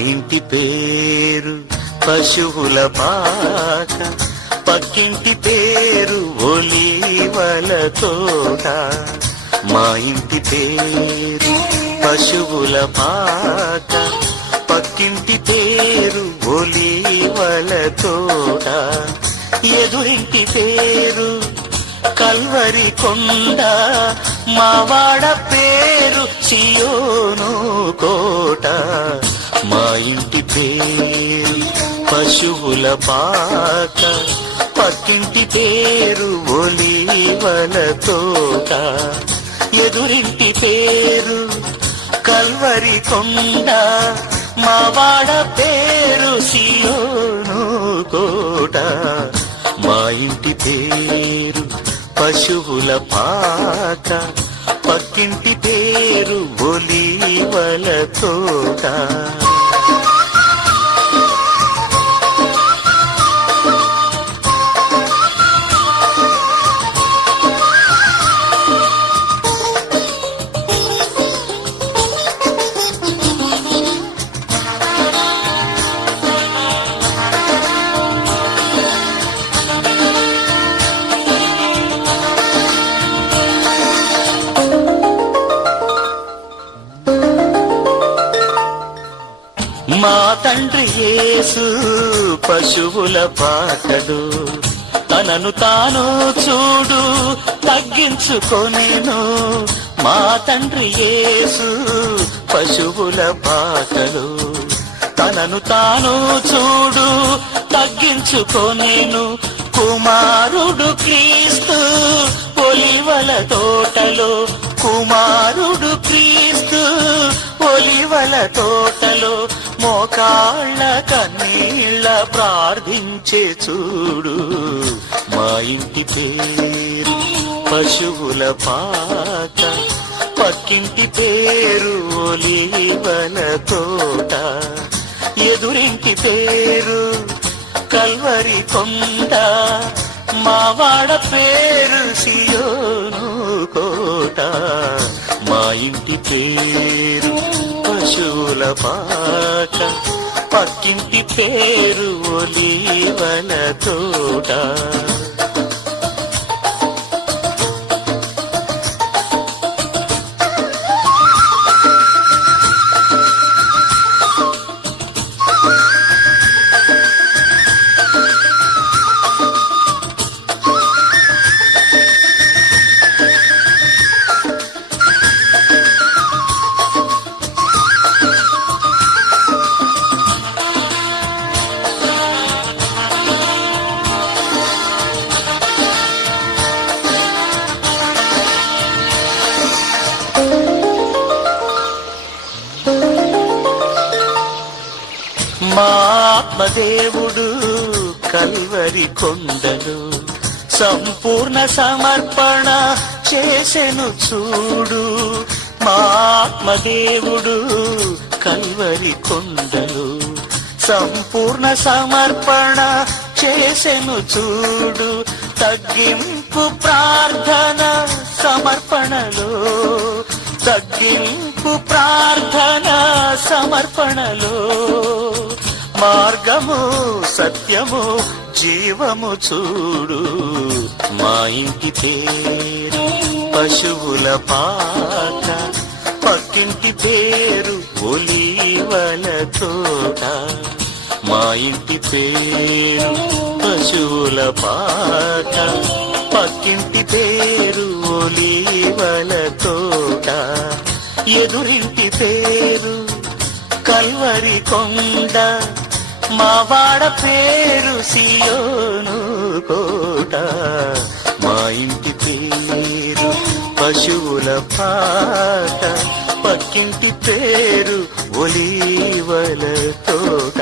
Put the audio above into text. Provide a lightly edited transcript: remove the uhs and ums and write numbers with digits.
ఇంటి పేరు పశువుల పాక, పక్కింటి పేరు ఒలీవల తోట. మా ఇంటి పేరు పశువుల పాక, పక్కింటి పేరు ఒలీవల తోట. ఎదురింటి పేరు కల్వరి కొండ, మావాడ పేరు సియోను కోట. మా ఇంటి పేరు పశువుల పాక, పక్కింటి పేరు ఒలీవల తోట. ఎదురింటి పేరు కల్వరి కొండ, మావాడ పేరు సియోను కోట. మా ఇంటి పేరు పశువుల పాక, పక్కింటి పేరు ఒలీవల తోట. మా తండ్రి యేసు పశువుల పాకడు, తనను తాను చూడు తగ్గించుకొనెను. మా తండ్రి యేసు పశువుల పాకడు, తనను తాను చూడు తగ్గించుకొనెను. కుమారుడు క్రీస్తు ఒలీవల తోటలో, కుమారుడు క్రీస్తు ఒలీవల తోటలో. మోకాళ్ళ కన్నీళ్ళ ప్రార్థించే చూడు. మా ఇంటి పేరు పశువుల పాక, పక్కింటి పేరు ఒలీవల తోట. ఎదురింటి పేరు కల్వరి కొండ, మావాడ పేరు సియోను కోట. మా ఇంటి పేరు పశువుల పాక, పక్కింటి పేరు ఒలీవల తోట. మా ఆత్మదేవుడు కల్వరి కొండలు సంపూర్ణ సమర్పణ చేసెను చూడు. మా ఆత్మదేవుడు కల్వరి కొండలు సంపూర్ణ సమర్పణ చేసెను చూడు. తగ్గింపు ప్రార్థన సమర్పణలో, తగ్గింపు ప్రార్థన సమర్పణలో. మార్గము సత్యము జీవము చూడు. మా ఇంటి పేరు పశువుల పాక, పక్కింటి పేరు ఒలీవల తోట. మా ఇంటి పేరు పశువుల పాక, పక్కింటి పేరు ఒలీవల తోట. ఎదురింటి పేరు కల్వరి కొండ, మావాడ పేరు సియోను కోట. మా ఇంటి పేరు పశువుల పాక, పక్కింటి పేరు ఒలీవల తోట.